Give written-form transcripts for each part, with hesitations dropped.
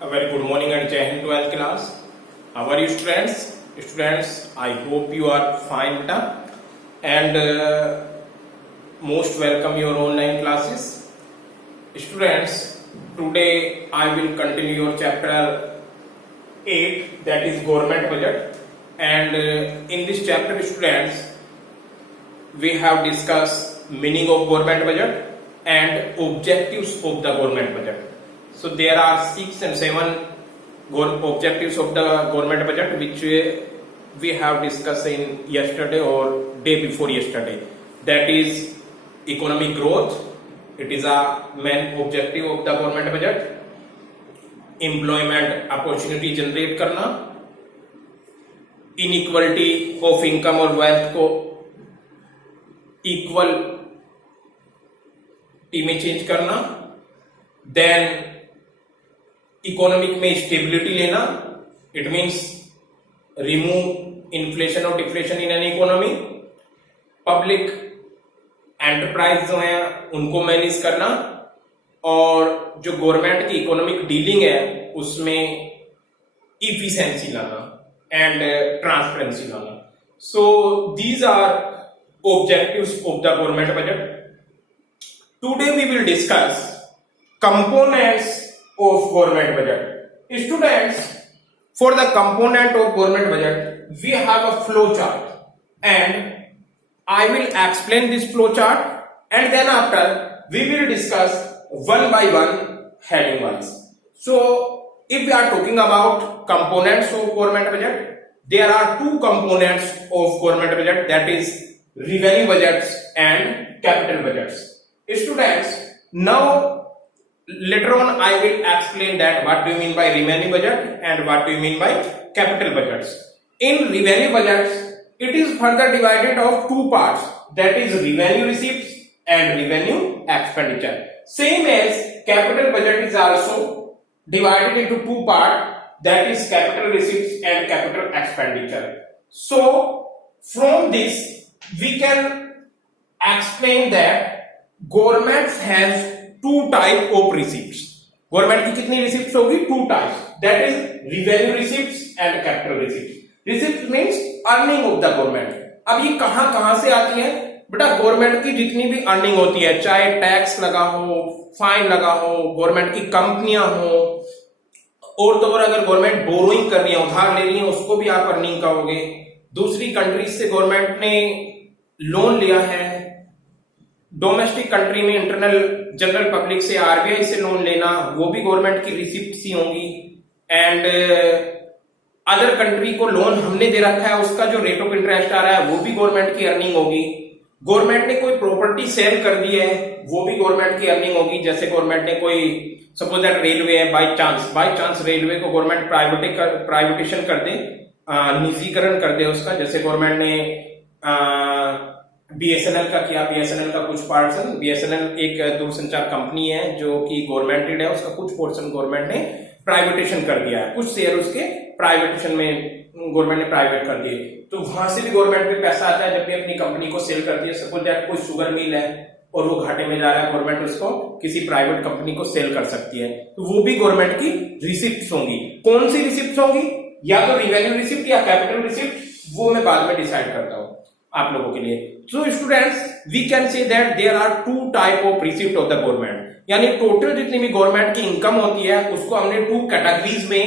A very good morning and Ch.8 12th class. How are you students? Students, I hope you are fine beta and most welcome your online classes. Students, today I will continue your chapter 8, that is government budget, and in this chapter students we have discussed meaning of government budget and objectives of the government budget. So there are 6 and 7 objectives of the government budget which we have discussed in yesterday or day before yesterday. That is economic growth. It is a main objective of the government budget. Employment opportunity generate करना, inequality of income और wealth को equal में change करना, then economic में stability लेना, it means remove inflation और deflation in an economy, public enterprise जो है उनको मैनेज करना और जो गवर्नमेंट की इकोनॉमिक डीलिंग है उसमें इफिशिएंसी लाना एंड ट्रांसपेरेंसी लाना. So these are objectives of the government budget. Today we will discuss components of government budget. Students, for the component of government budget, we have a flow chart and I will explain this flow chart and then after we will discuss one by one heading wise. So, if we are talking about components of government budget, there are two components of government budget, that is revenue budgets and capital budgets. Students, now later on I will explain that what do you mean by revenue budget and what do you mean by capital budgets. In revenue budgets, it is further divided of two parts, that is revenue receipts and revenue expenditure. Same as capital budget is also divided into two parts, that is capital receipts and capital expenditure. So from this we can explain that government has two type of receipts. Government की कितनी receipt होगी? Two types, that is revenue receipts and capital receipts. Receipt means earning of the government. अब ये कहां से आती है बेटा? गवर्नमेंट की जितनी भी अर्निंग होती है, चाहे टैक्स लगा हो, फाइन लगा हो, गवर्नमेंट की कंपनियां हो, और तो और अगर गवर्नमेंट बोरोइंग कर रही है, उधार ले रही है, उसको भी आप अर्निंग कहोगे. दूसरी कंट्रीज से गवर्नमेंट ने लोन लिया है, डोमेस्टिक कंट्री में इंटरनल जनरल पब्लिक से आरबीआई से लोन लेना, वो भी गवर्नमेंट की रिसिप्ट ही होंगी. एंड अदर कंट्री को लोन हमने दे रखा है, उसका जो रेट ऑफ इंटरेस्ट आ रहा है वो भी गवर्नमेंट की अर्निंग होगी. गवर्नमेंट ने कोई प्रॉपर्टी सेल कर दी है, वो भी गवर्नमेंट की अर्निंग होगी. जैसे गवर्नमेंट ने कोई सपोज दैट रेलवे है, बाई चांस रेलवे को गवर्नमेंट प्राइवेटेशन कर दे, निजीकरण कर दे उसका. जैसे गवर्नमेंट ने बीएसएनएल का किया, बीएसएनएल का कुछ पार्सन, बीएसएनएल एक दूरसंचार कंपनी है जो कि गवर्नमेंटेड है, उसका कुछ पोर्शन गवर्नमेंट ने प्राइवेटेशन कर दिया है, कुछ शेयर उसके प्राइवेटेशन में गवर्नमेंट ने प्राइवेट कर दिए. तो वहां से भी गवर्नमेंट पे पैसा आता है जब भी अपनी कंपनी को सेल करती है. सपोज दैट कोई शुगर मिल है और वो घाटे में जा रहा है, गवर्नमेंट उसको किसी प्राइवेट कंपनी को सेल कर सकती है, तो वो भी गवर्नमेंट की रिसिप्ट होंगी. कौन सी रिसिप्ट होंगी? या तो रिवेन्यू रिसिप्ट या कैपिटल रिसिप्ट, वो मैं बाद में डिसाइड करता हूं आप लोगों के लिए. So students, we can say that there are two type of receipt of the government. यानी टोटल जितनी भी गवर्नमेंट की इनकम होती है उसको हमने टू कैटेगरीज में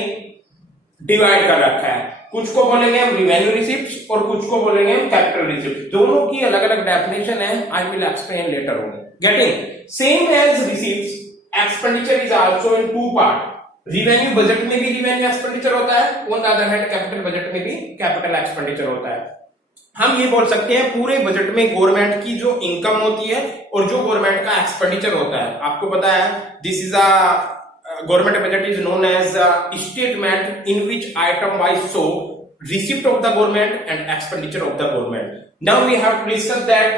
डिवाइड कर रखा है. कुछ को बोलेंगे हम रिवेन्यू रिसिप्ट्स और कुछ को बोलेंगे हम कैपिटल रिसिप्ट. दोनों की अलग अलग डेफिनेशन है, I will explain later on. Getting? Same as receipts, expenditure is also in two part. Revenue budget में भी रिवेन्यू एक्सपेंडिचर होता है, on the other hand capital budget में भी कैपिटल एक्सपेंडिचर होता है. हम ये बोल सकते हैं पूरे बजट में गवर्नमेंट की जो इनकम होती है और जो गवर्नमेंट का एक्सपेंडिचर होता है, आपको पता है this is a government budget is known as statement in which item wise show receipt of the government and expenditure of the government. Now we have to discuss that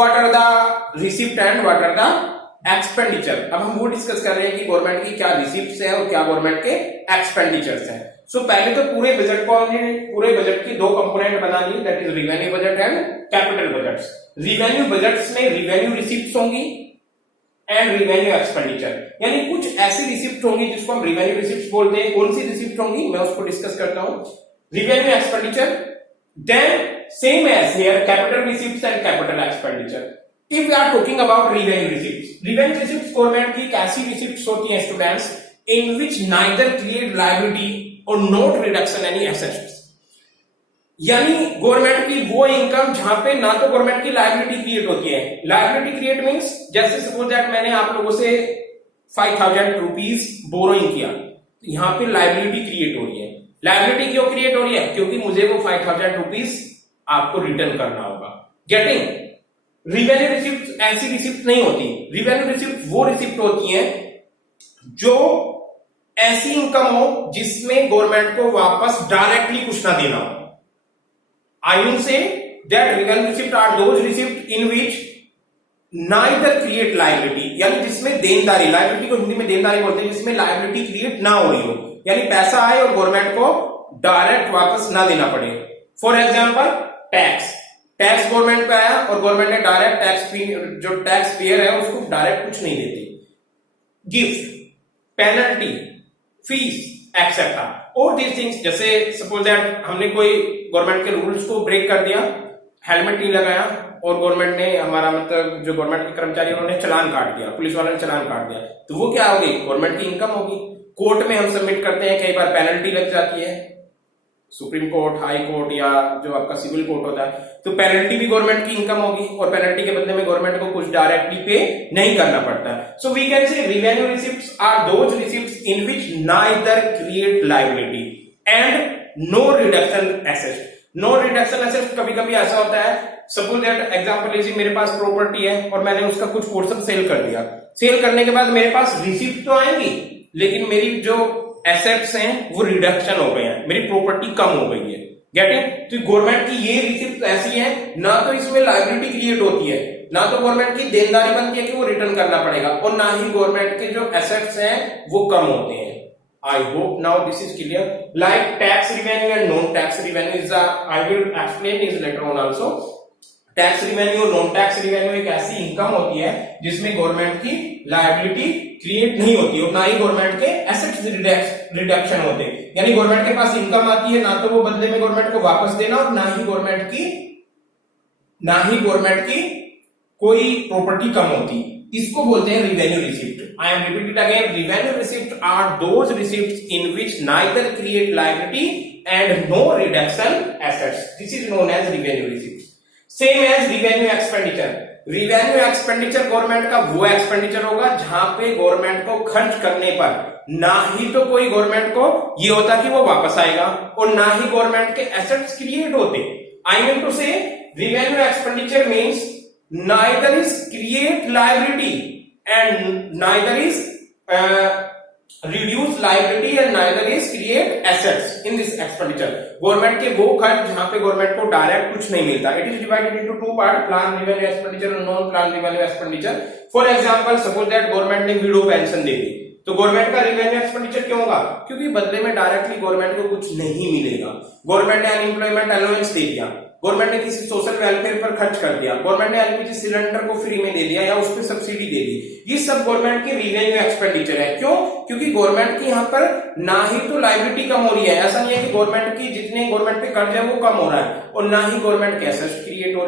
what are the receipt and what are the expenditure. अब हम वो discuss कर रहे हैं कि government की क्या receipt है और क्या गवर्नमेंट के एक्सपेंडिचर्स हैं. सो पहले तो पूरे बजट को हमने पूरे बजट की दो कंपोनेंट बना ली, that is revenue budget and capital budgets. Revenue budgets में रिवेन्यू रिसीप्ट्स होंगी एंड रिवेन्यू एक्सपेंडिचर, यानी कुछ ऐसी रिसिप्ट होंगी जिसको हम रिवेन्यू रिसिप्ट बोलते हैं। कौन सी रिसिप्ट होंगी मैं उसको डिस्कस करता हूं। Revenue expenditure, then same as here capital receipts and capital expenditure. If we are talking about revenue receipts, revenue receipts government की एक ऐसी रिसिप्ट्स होती है students in which neither create liability और नोट रिडक्शन एनी एसेट्स, यानी government की वो income जहां पे ना तो गवर्नमेंट की लायबिलिटी क्रिएट होती है। लायबिलिटी क्रिएट मींस जैसे सपोज दैट मैंने आप लोगों से 5000 रुपीज बोरोइंग किया, तो यहां पे लायबिलिटी क्रिएट हो रही है। लायबिलिटी क्यों क्रिएट हो रही है? क्योंकि मुझे वो 5000 रुपीज आपको रिटर्न करना होगा। गेटिंग? रिवेन्यू रिसिप्ट ऐसी रिसिप्ट नहीं होती। रिवेन्यू रिसिप्ट वो रिसिप्ट होती है जो ऐसी इनकम हो जिसमें गवर्नमेंट को वापस डायरेक्टली कुछ ना देना हो। I will say that revenue receipt are those receipts in which neither create liability, यानी जिसमें देनदारी, लायबिलिटी को हिंदी में देनदारी बोलते हैं, जिसमें लायबिलिटी क्रिएट ना हो रही हो, यानी पैसा आए और गवर्नमेंट को डायरेक्ट वापस ना देना पड़े। For example tax, tax government पे आया और गवर्नमेंट ने डायरेक्ट टैक्स, जो टैक्स पेयर है उसको डायरेक्ट कुछ नहीं देती। गिफ्ट, पेनल्टी, फीस एक्सेट्रा और दीज थिंग्स, जैसे सपोज दैट हमने कोई गवर्नमेंट के रूल्स को ब्रेक कर दिया, हेलमेट नहीं लगाया और गवर्नमेंट ने हमारा मतलब जो गवर्नमेंट के कर्मचारी उन्होंने चालान काट दिया, पुलिस वालों ने चालान काट दिया, तो वो क्या होगी? गवर्नमेंट की इनकम होगी। कोर्ट में हम सबमिट करते हैं, कई बार पेनल्टी लग जाती है, सुप्रीम कोर्ट, हाई कोर्ट या जो आपका सिविल कोर्ट होता है, तो पेनल्टी भी गवर्नमेंट की इनकम होगी और पेनल्टी के बदले में गवर्नमेंट को कुछ डायरेक्टली पे नहीं करना पड़ता है। So we can say revenue receipts are those receipts in which neither create liability and no reduction asset. No reduction asset कभी कभी ऐसा होता है, सपोज दैट एग्जांपल लीजिए, मेरे पास प्रॉपर्टी है और मैंने उसका कुछ पोर्शन सेल कर दिया। सेल करने के बाद मेरे पास रिसिप्ट तो आएंगी, लेकिन मेरी जो एसेट्स हैं वो रिडक्शन हो गए हैं, मेरी प्रॉपर्टी कम हो गई है। गेटिंग? तो गवर्नमेंट की ये रिसिप्ट ऐसी है, ना तो इसमें लायबिलिटी क्रिएट होती है, ना तो गवर्नमेंट की देनदारी बनती है कि वो रिटर्न करना पड़ेगा, और ना ही गवर्नमेंट के जो एसेट्स हैं वो कम होते हैं। I hope now this is clear. Like tax revenue and non-tax revenue is I will explain this later on also. Tax revenue और नॉन टैक्स रिवेन्यू एक ऐसी इनकम होती है जिसमें गवर्नमेंट की लायबिलिटी क्रिएट नहीं होती और ना ही गवर्नमेंट के एसेट्स रिडक्शन होते, यानी गवर्नमेंट के पास इनकम आती है, ना तो वो बदले में गवर्नमेंट को वापस देना और ना ही गवर्नमेंट की कोई प्रॉपर्टी कम होती। इसको बोलते हैं revenue receipt. I am repeat it again, revenue receipt are those receipts in which neither create liability and no reduction assets. This is known as revenue receipt. Same as revenue expenditure. Revenue expenditure government का वो expenditure होगा जहां पे government को खर्च करने पर ना ही तो कोई गवर्नमेंट को ये होता कि वो वापस आएगा और ना ही गवर्नमेंट के एसेट्स क्रिएट होते। आई मीन टू से revenue expenditure means neither is create liability and neither is reduce liability and neither is create assets in this expenditure। Government के वो खर्च जहां पे गवर्नमेंट को डायरेक्ट कुछ नहीं मिलता। It is divided into two part, plan revenue expenditure और non plan revenue expenditure. For example suppose that government ने विडो पेंशन दे दी, तो गवर्नमेंट का रिवेन्यू एक्सपेंडिचर क्यों होगा? क्योंकि बदले में डायरेक्टली गवर्नमेंट को कुछ नहीं मिलेगा। गवर्नमेंट ने अनएम्प्लॉयमेंट अलाउंस दे दिया, गवर्नमेंट ने किसी सोशल वेलफेयर पर खर्च कर दिया, गवर्नमेंट ने एलपीजी सिलेंडर को फ्री में दे दिया या उस पर सब्सिडी दे दी, ये सब गवर्नमेंट के रिवेन्यू एक्सपेंडिचर है। क्यों? क्योंकि गवर्नमेंट की यहाँ पर ना ही तो लायबिलिटी कम हो रही है, ऐसा नहीं है कि गवर्नमेंट की जितने गवर्नमेंट पे कर्ज है वो कम हो रहा है, और ना ही गवर्नमेंट के एसेट्स क्रिएट हो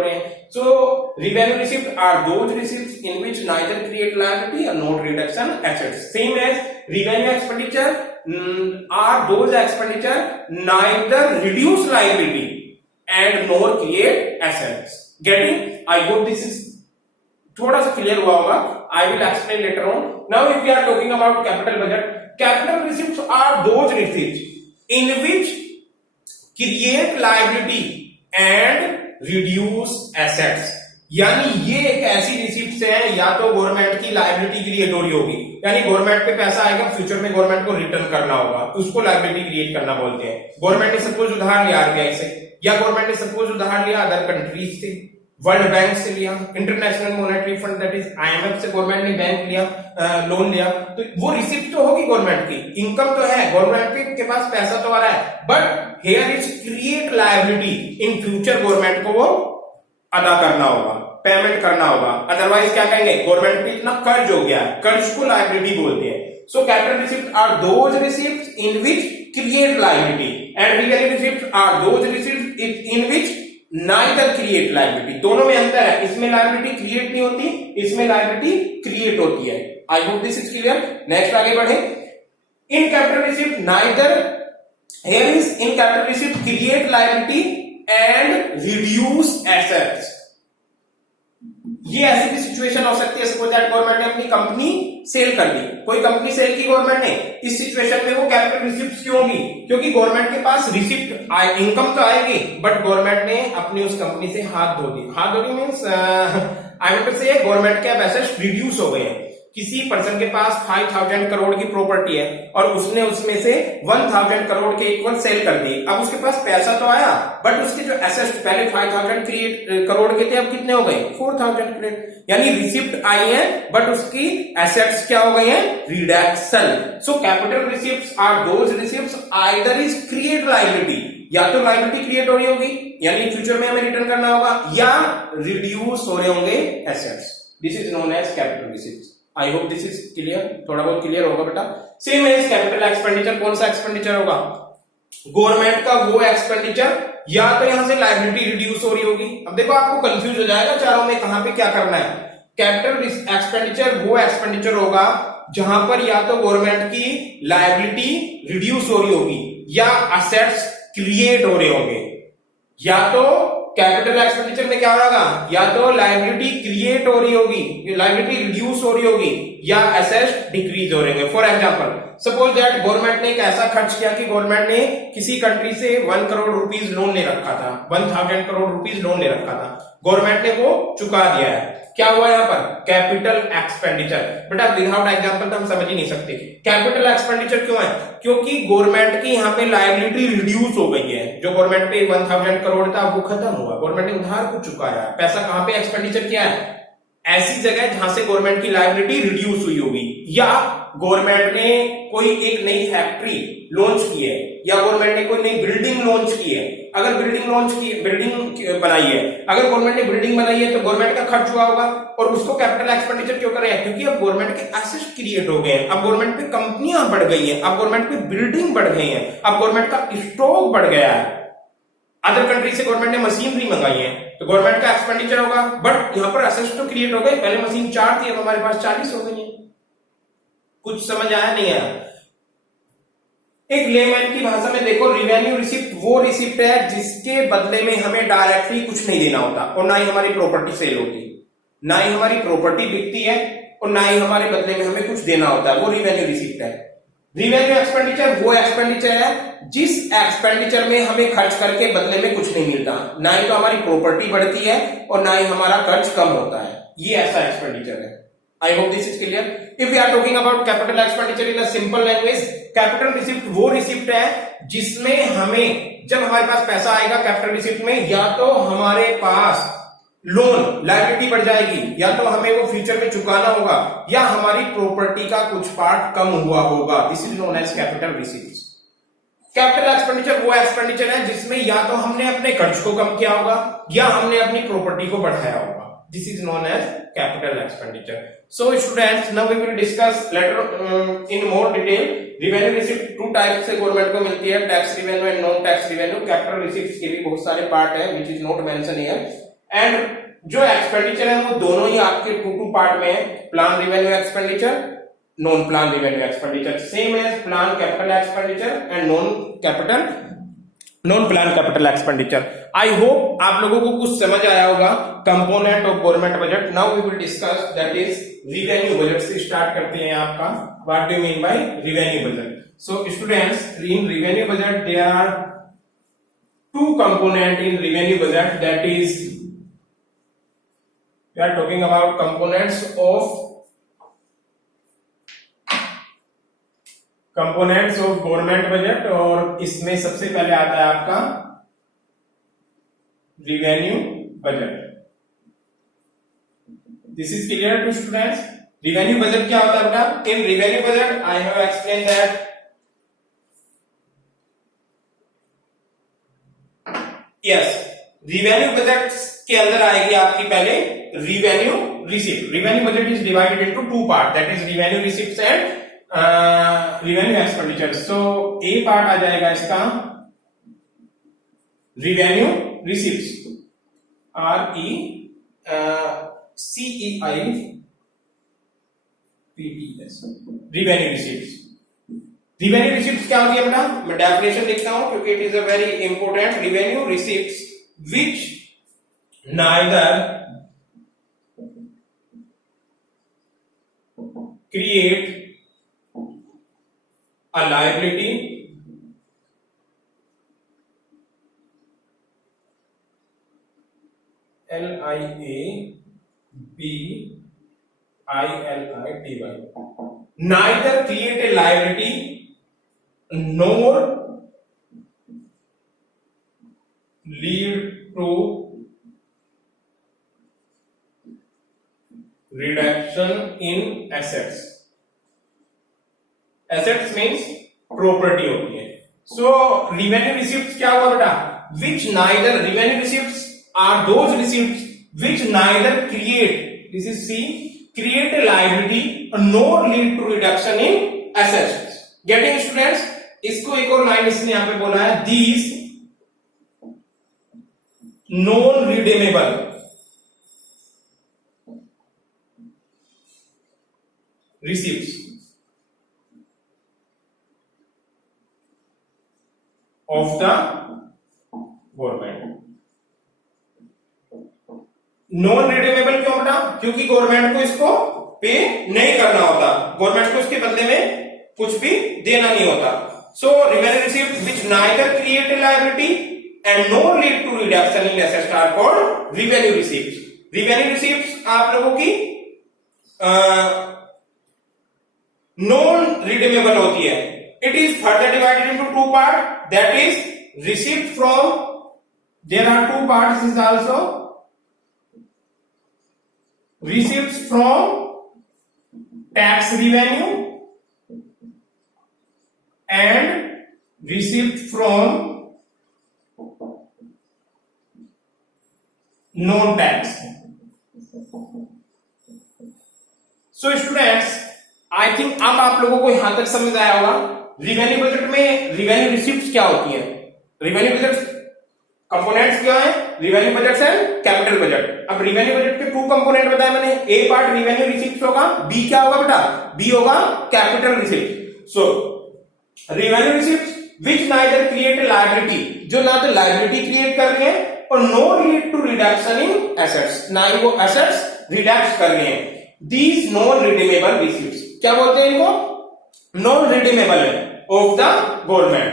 रहे हैं। So revenue receipt are those receipts in which neither create liability और not reduction assets. Same as revenue expenditure are those expenditure neither reduce liability and nor create assets। Getting? I hope this is थोड़ा सा clear हुआ होगा। I will explain later on। Now if we are talking about capital budget, capital receipts are those receipts in which create liability and reduce assets। यानी ये एक ऐसी receipt है, या तो गवर्नमेंट की लायबिलिटी क्रिएट हो रही होगी, यानी गवर्नमेंट पे पैसा आएगा, फ्यूचर में गवर्नमेंट को रिटर्न करना होगा, उसको लायबिलिटी क्रिएट करना बोलते हैं। गवर्नमेंट ने सपोज उधार लिया आरबीआई से, या गवर्नमेंट ने सपोज उधार लिया अदर कंट्रीज से, वर्ल्ड बैंक से लिया, international monetary fund that is IMF से गवर्नमेंट ने बैंक लिया, लोन लिया, तो वो रिसिप्ट तो होगी गवर्नमेंट की, इनकम तो है, गवर्नमेंट के पास पैसा तो आ रहा है, but here is create liability, in future government को वो अदा करना होगा। पेमेंट करना होगा, अदरवाइज क्या कहेंगे, गवर्नमेंट पे इतना कर्ज हो गया है, कर्ज को लायबिलिटी बोलते हैं। So capital receipt are those receipt in which create liability and revenue receipt are those receipt in which neither create liability. दोनों में अंतर है, इसमें लायबिलिटी क्रिएट नहीं होती, इसमें लायबिलिटी क्रिएट होती है। I hope this is clear. Next आगे बढ़े। In capital receipt neither here is in capital receipt create liability and reduce assets. ये ऐसी भी सिचुएशन हो सकती है, सपोज दैट गवर्नमेंट ने अपनी कंपनी सेल कर दी, कोई कंपनी सेल की गवर्नमेंट ने, इस सिचुएशन में वो कैपिटल रिसिप्ट क्यों होगी, क्योंकि गवर्नमेंट के पास रिसिप्ट इनकम तो आएगी, बट गवर्नमेंट ने अपनी उस कंपनी से हाथ धो दी। हाथ धो दी मीन्स आई वांट टू से गवर्नमेंट के एसेट्स रिड्यूस हो गए हैं। किसी पर्सन के पास 5000 करोड़ की प्रॉपर्टी है और उसने उसमें से 1000 करोड़ के इक्वल सेल कर दी। अब उसके पास पैसा तो आया, बट उसके जो एसेट्स पहले 5000 करोड़ के थे, अब कितने हो गए, 4000 करोड़। यानी रिसिप्ट आई है, बट उसकी एसेट्स क्या हो गए हैं, reduction. So capital receipts are those receipts either is create liability, या तो लायबिलिटी क्रिएट हो रही होगी, यानी फ्यूचर में हमें रिटर्न करना होगा, या रिड्यूस हो रहे होंगे assets. This is known as capital receipts. I hope this is clear, थोड़ा बहुत क्लियर होगा बेटा। सेम एज कैपिटल एक्सपेंडिचर, कौन सा एक्सपेंडिचर होगा, गवर्नमेंट का वो एक्सपेंडिचर, या तो यहां से लायबिलिटी रिड्यूस हो रही होगी। अब देखो आपको कंफ्यूज हो जाएगा चारों में कहां पे क्या करना है। कैपिटल एक्सपेंडिचर वो एक्सपेंडिचर होगा जहां पर या तो गवर्नमेंट की लायबिलिटी रिड्यूस हो रही होगी, या असेट्स क्रिएट हो रहे होंगे। या तो कैपिटल एक्सपेंडिचर में क्या होगा, या तो लायबिलिटी क्रिएट हो रही होगी, लायबिलिटी रिड्यूस हो रही होगी, या एसेट्स डिक्रीज हो रहे होंगे। For example suppose that government ने एक ऐसा खर्च किया कि गवर्नमेंट ने किसी कंट्री से 1 करोड़ रुपीज लोन ले रखा था, 1000 करोड़ रुपीज लोन ले रखा था, गवर्नमेंट ने वो चुका दिया है। क्या हुआ यहाँ पर, कैपिटल एक्सपेंडिचर। बेटा विदाउट एग्जांपल तो हम समझ ही नहीं सकते। कैपिटल एक्सपेंडिचर क्यों है, क्योंकि गवर्नमेंट की यहाँ पे लायबिलिटी रिड्यूस हो गई है। जो गवर्नमेंट पे 1000 करोड़ था वो खत्म हुआ, गवर्नमेंट ने उधार को चुकाया, पैसा कहां पे एक्सपेंडिचर किया है, ऐसी जगह जहां से गवर्नमेंट की लायबिलिटी रिड्यूस हुई होगी। या गवर्नमेंट ने कोई एक नई फैक्ट्री लॉन्च की है, या गवर्नमेंट ने कोई नई बिल्डिंग लॉन्च की है। अगर बिल्डिंग बनाई है, अगर गवर्नमेंट ने बिल्डिंग बनाई है तो गवर्नमेंट का खर्च हुआ होगा, और उसको कैपिटल एक्सपेंडिचर क्यों कर रहे हैं, क्योंकि अब गवर्नमेंट के एसेट्स क्रिएट हो गए हैं, अब गवर्नमेंट पे कंपनियां बढ़ गई हैं, अब गवर्नमेंट पे बिल्डिंग बढ़ गई है, अब गवर्नमेंट का स्टॉक बढ़ गया है। अदर कंट्री से गवर्नमेंट ने मशीनरी मंगाई है तो गवर्नमेंट का एक्सपेंडिचर होगा, बट यहां पर एसेट्स तो क्रिएट हो गए। पहले मशीन 4 थी, अब हमारे पास 40 हो गई है। कुछ समझ आया नहीं आया। एक लेमैन की भाषा में देखो, रिवेन्यू रिसिप्ट वो रिसिप्ट है जिसके बदले में हमें डायरेक्टली कुछ नहीं देना होता, और ना ही हमारी प्रॉपर्टी सेल होती, ना ही हमारी प्रॉपर्टी बिकती है, और ना ही हमारे बदले में हमें कुछ देना होता है, वो रिवेन्यू रिसिप्ट है। रिवेन्यू एक्सपेंडिचर वो एक्सपेंडिचर है जिस एक्सपेंडिचर में हमें खर्च करके बदले में कुछ नहीं मिलता, ना ही तो हमारी प्रॉपर्टी बढ़ती है और ना ही हमारा खर्च कम होता है। ये ऐसा एक्सपेंडिचर है। I hope this is clear. If we are talking about capital expenditure in a simple language, capital receipt वो रिसिप्ट है जिसमें हमें, जब हमारे पास पैसा आएगा कैपिटल रिसिप्ट में, या तो हमारे पास लोन लायबिलिटी बढ़ जाएगी, या तो हमें वो फ्यूचर में चुकाना होगा, या हमारी प्रॉपर्टी का कुछ पार्ट कम हुआ होगा। This is known as capital receipt. Capital expenditure वो एक्सपेंडिचर है जिसमें या तो हमने अपने खर्च को कम किया होगा, या हमने अपनी प्रॉपर्टी को बढ़ाया होगा। This is known as capital expenditure. So students, now we will discuss later in more detail. Revenue receipt 2 types से गवर्नमेंट को मिलती है, tax revenue and non tax revenue. Capital receipts के भी बहुत सारे पार्ट है which is not mentioned here. And जो एक्सपेंडिचर है वो दोनों ही आपके 2 पार्ट में है, plan revenue expenditure, non plan revenue expenditure. Same as plan capital expenditure and non plan capital expenditure. I hope आप लोगों को कुछ समझ आया होगा component of government budget. Now we will discuss that is revenue budget. से start करते हैं आपका what do you mean by revenue budget. So students, in revenue budget there are 2 component in revenue budget, that is we are talking about components of government budget, और इसमें सबसे पहले आता है आपका revenue budget. This is clear to students. Revenue budget क्या होता है बेटा? In revenue budget I have explain that yes, revenue budget के अंदर आएगी आपकी पहले revenue receipt. Revenue budget is divided into two part, that is revenue receipts and revenue expenditure. So a part आ जाएगा इसका revenue receipts, RECEI PTS, revenue receipts. Revenue receipts क्या होती है बेटा, मैं डेफिनेशन लिखता हूं क्योंकि it is a very important. Revenue receipts which neither create a liability LIABILITY, neither create a liability nor lead to reduction in assets. Assets means property होती है। So revenue receipts क्या हुआ बेटा, which neither, revenue receipts are those receipts which neither create, this is C, create a liability nor lead to reduction in assets. Getting students? इसको एक और line इसने यहां पे बोला है, these non redeemable receipts of the government. Non redeemable क्यों बेटा, क्योंकि गवर्नमेंट को इसको पे नहीं करना होता, गवर्नमेंट को इसके बदले में कुछ भी देना नहीं होता। So revenue receipt which neither create a liability and no lead to reduction in assets are called revenue receipts. Revenue receipts आप लोगों की नॉन रिडीमेबल होती है। It is further divided into two part, that is receipt from, there are two parts is also receipts from tax revenue and receipt from non tax. So students, I think अब आप लोगों को यहां तक समझ आया होगा रिवेन्यू बजट में रिवेन्यू रिसिप्ट्स क्या होती है। रिवेन्यू बजट कंपोनेंट्स क्या है, revenue budget and capital budget. अब रिवेन्यू बजट के टू कंपोनेंट बताए मैंने, ए पार्ट रिवेन्यू रिसिप्ट्स होगा, बी क्या होगा बेटा, बी होगा capital receipt. So revenue receipts which neither create a liability, जो ना तो लायबिलिटी क्रिएट कर रहे हैं और no lead to reduction in assets, ना ही वो एसेट्स रिडक्ट कर रहे हैं। दीज नॉन रिडीमेबल रिसिप्ट्स क्या बोलते हैं इनको, non redeemable of the government.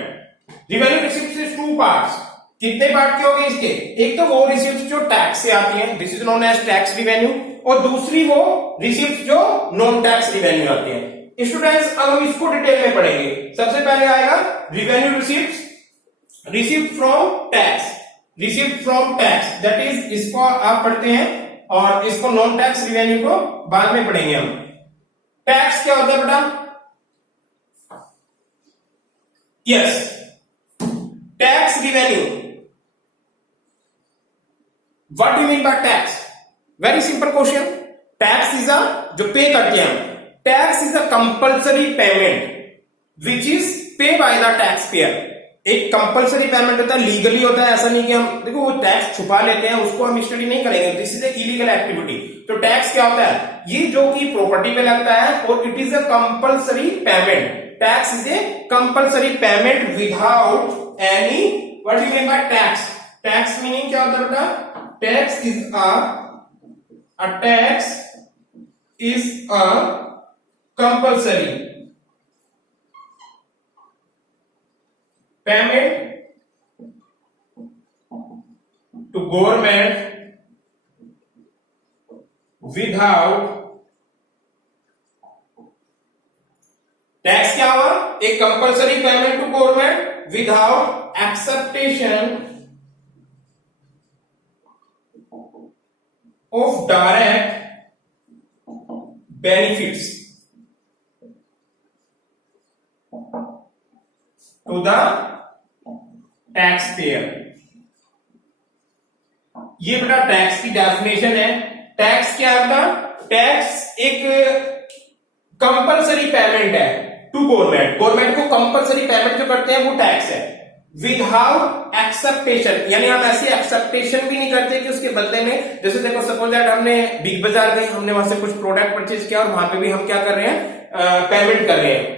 Revenue receipts is two parts, कितने पार्ट के हो गए इसके, एक तो वो रिसिप्ट जो टैक्स से आती है, this is known as tax revenue, और दूसरी वो रिसिप्ट जो नॉन टैक्स रिवेन्यू आती है। स्टूडेंट्स अब हम इसको डिटेल में पढ़ेंगे। सबसे पहले आएगा revenue receipt, receipt from tax, receipt from tax that is, इसको आप पढ़ते हैं और इसको नॉन टैक्स रिवेन्यू को बाद में पढ़ेंगे हम। टैक्स क्या होता है बेटा, yes tax revenue. What do you mean by tax? Very simple question. Tax is a, जो पे करते हैं हम, tax is a compulsory payment which is pay by the taxpayer. एक कंपल्सरी पेमेंट होता है, लीगली होता है, ऐसा नहीं कि हम देखो वो टैक्स छुपा लेते हैं, उसको हम स्टडी नहीं करेंगे, this is a illegal activity. तो टैक्स क्या होता है, ये जो कि प्रॉपर्टी पे लगता है और it is a compulsory payment. Tax is A compulsory payment without any, what do you mean bye tax, tax meaning क्या होता है बेटा, tax is a tax is a compulsory payment to government without, tax क्या हुआ, एक compulsory payment to government without expectation of direct benefits to the taxpayer. ये बेटा tax की डेफिनेशन है। टैक्स क्या है बेटा? टैक्स एक कंपलसरी पेमेंट है टू गवर्नमेंट। गवर्नमेंट को कंपलसरी पेमेंट जो करते हैं वो टैक्स है, विदाउट एक्सेप्टेशन, यानी हम ऐसे एक्सेप्टेशन भी नहीं करते कि उसके बदले में, जैसे देखो सपोज दैट हमने बिग बाजार गए, हमने वहां से कुछ प्रोडक्ट परचेज किया और वहां पे भी हम क्या कर रहे हैं, पेमेंट कर रहे हैं।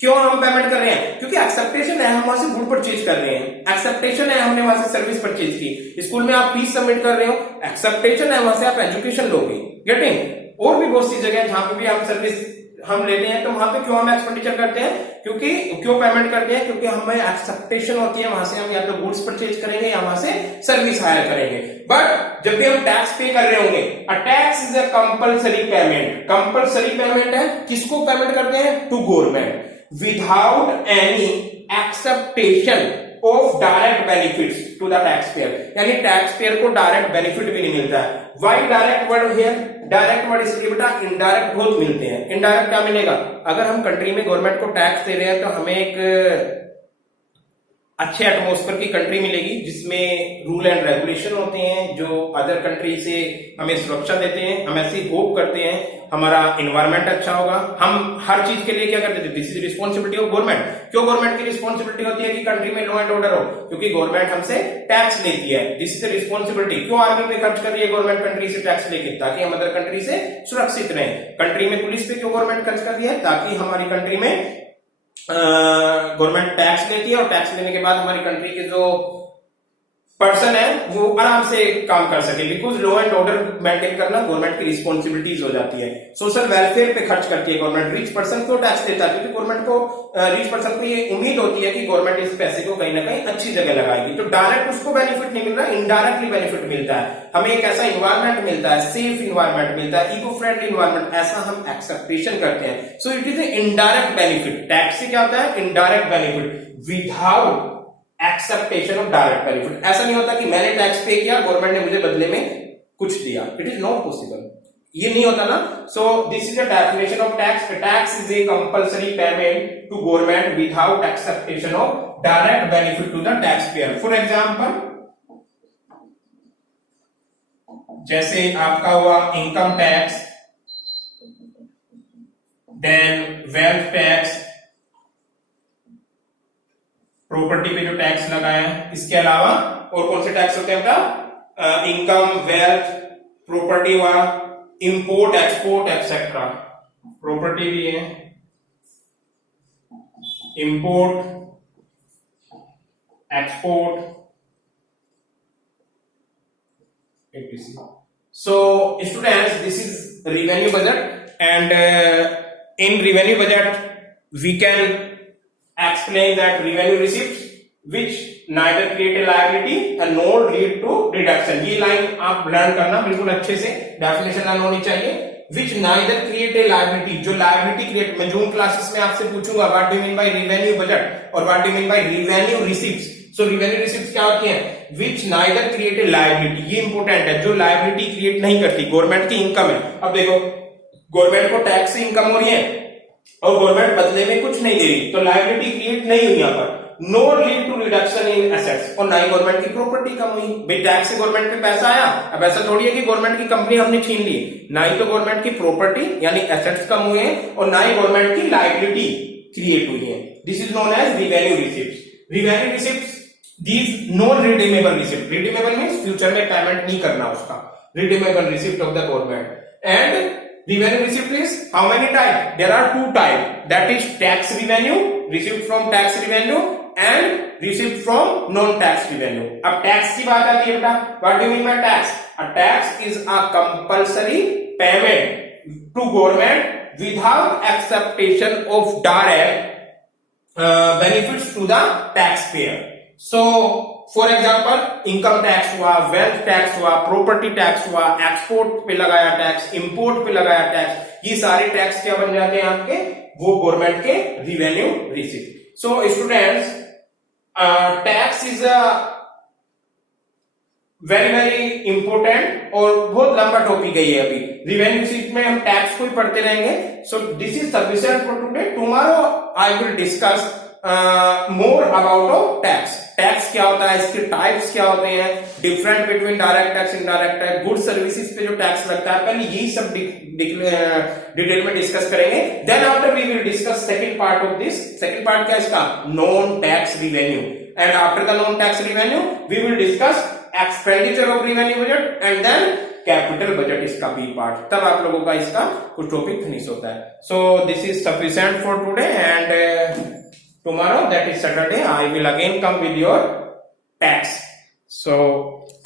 क्यों हम पेमेंट कर रहे हैं? क्योंकि एक्सेप्टेशन है, हम वहां से गुड परचेज कर रहे हैं, एक्सेप्टेशन है, हमने वहां से सर्विस परचेज की। स्कूल में आप फीस सबमिट कर रहे हो, एक्सेप्टेशन है, वहां से आप एजुकेशन लोगे। गेटिंग? और भी बहुत सी जगह है जहां पे भी हम सर्विस हम लेते हैं, तो वहां पे क्यों हम एक्सपेंडिचर करते हैं? क्योंकि क्यों पेमेंट करते हैं? क्योंकि हमें एक्सेप्टेशन होती है, वहां से हम या तो गुड्स परचेज करेंगे या वहां से सर्विस हायर करेंगे। बट जब भी हम टैक्स पे कर रहे होंगे, a tax is a compulsory payment. Compulsory payment है, किसको पेमेंट करते हैं? To government, without any expectation of direct benefits to the tax payer, यानी टैक्स पेयर को डायरेक्ट बेनिफिट भी नहीं मिलता है। Why direct word here? Direct word इसलिए बेटा, इनडायरेक्ट बहुत मिलते हैं। इनडायरेक्ट क्या मिलेगा? अगर हम कंट्री में गवर्नमेंट को टैक्स दे रहे हैं तो हमें एक अच्छे एटमॉस्फेयर की कंट्री मिलेगी जिसमें रूल एंड रेगुलेशन होते हैं जो अदर कंट्री से हमें सुरक्षा देते हैं। हम ऐसी होप करते हैं हमारा एनवायरमेंट अच्छा होगा। हम हर चीज के लिए क्या करते थे? This is responsibility of government. क्यों गवर्नमेंट की रिस्पॉन्सिबिलिटी होती है कि कंट्री में लॉ एंड ऑर्डर हो? क्योंकि गवर्नमेंट हमसे टैक्स लेती है, दिस इज रिस्पॉन्सिबिलिटी। क्यों आर्मी पे खर्च कर रही है गवर्नमेंट कंट्री से टैक्स लेके? ताकि हम अदर कंट्री से सुरक्षित रहें। कंट्री में पुलिस पे क्यों गवर्नमेंट खर्च कर रही है? ताकि हमारी कंट्री में गवर्नमेंट टैक्स लेती है और टैक्स लेने के बाद हमारी कंट्री के जो पर्सन है वो आराम से काम कर सके, because law and order maintain करना गवर्नमेंट की रिस्पॉन्सिबिलिटीज हो जाती है। सोशल वेलफेयर पे खर्च करती है गवर्नमेंट। रिच पर्सन क्यों टैक्स देता है? क्योंकि गवर्नमेंट को रिच पर्सन को ये उम्मीद होती है कि गवर्नमेंट इस पैसे को कहीं ना कहीं अच्छी जगह लगाएगी। तो डायरेक्ट उसको बेनिफिट नहीं मिल रहा, इनडायरेक्टली बेनिफिट मिलता है। हमें एक ऐसा इन्वायरमेंट मिलता है, सेफ इन्वायरमेंट मिलता है, इको फ्रेंडली इन्वायरमेंट, ऐसा हम एक्सेप्टेशन करते हैं। So it is a indirect benefit. Tax से क्या होता है? Indirect benefit without expectation of direct benefit. ऐसा नहीं होता कि मैंने टैक्स पे किया, गवर्नमेंट ने मुझे बदले में कुछ दिया। इट इज नॉट पॉसिबल, ये नहीं होता ना। So this is the definition of tax. Tax is a compulsory payment to government without expectation of direct benefit to the tax payer. For example, जैसे आपका हुआ income tax, then wealth tax, property पे जो tax लगाया है, इसके अलावा और कौन से टैक्स होते हैं बेटा? इनकम, वेल्थ, प्रॉपर्टी हुआ, इंपोर्ट, एक्सपोर्ट एक्सेट्रा। प्रॉपर्टी भी है, import, export, etc. So students, this is revenue budget, and in revenue budget we can explain that revenue receipts which neither create a liability and nor lead to reduction। ये line आप learn करना बिल्कुल अच्छे से, definition learn होनी चाहिए। which neither create a liability, जो liability create, मैं जून क्लासेस में आपसे पूछूंगा what do you mean by revenue budget और what do you mean by revenue receipts। so revenue receipts क्या होती है? which neither create a liability, ये इंपॉर्टेंट है, जो liability create नहीं करती। गवर्नमेंट की इनकम है, अब देखो गवर्नमेंट को टैक्स से इनकम हो रही है और गवर्नमेंट बदले में कुछ नहीं दे रही, तो लायबिलिटी क्रिएट नहीं हुई यहाँ पर। Not lead to reduction in assets, और ना ही गवर्नमेंट की प्रॉपर्टी कम हुई। भाई टैक्स से गवर्नमेंट पे पैसा आया, अब ऐसा थोड़ी है कि गवर्नमेंट की कंपनी हमने छीन ली, ना ही तो गवर्नमेंट की प्रॉपर्टी यानी एसेट्स कम हुए हैं और ना ही गवर्नमेंट की लायबिलिटी क्रिएट हुई है। This is known as revenue receipt. Revenue receipt these non redeemable receipt. Redeemable means future में पेमेंट नहीं करना उसका, redeemable receipt of the government. And revenue receipt is how many type? There are two type, that is tax revenue, receipt from tax revenue, and receipt from non tax revenue। अब tax की बात आती है बेटा, what do you mean by tax? A tax is a compulsory payment to government without acceptation of direct benefits to the taxpayer। So for example income tax हुआ, wealth tax हुआ, property tax हुआ, export पे लगाया tax, import पे लगाया tax, ये सारे tax क्या बन जाते हैं आपके? वो गवर्नमेंट के revenue receipt. So students, tax is a very very important और बहुत लंबा टॉपिक है ये। अभी रिवेन्यू रिसीप्ट में हम टैक्स को ही पढ़ते रहेंगे। सो this is sufficient for today. Tomorrow I will discuss more about tax. Tax क्या होता है, इसके टाइप्स क्या होते हैं, different between direct tax indirect tax, good services पे जो टैक्स लगता है, पहले यही सब डिटेल में डिस्कस करेंगे। Then after we will discuss second part of this. Second part क्या है इसका, non tax revenue, and after the non tax revenue we will discuss expenditure of revenue budget and then capital budget, इसका B part. तब आप लोगों का इसका कुछ टॉपिक फिनिश होता है। सो this is sufficient for today, and tomorrow, that is Saturday, I will again come with your tax. So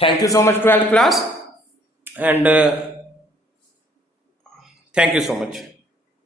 thank you so much 12th class, and thank you so much.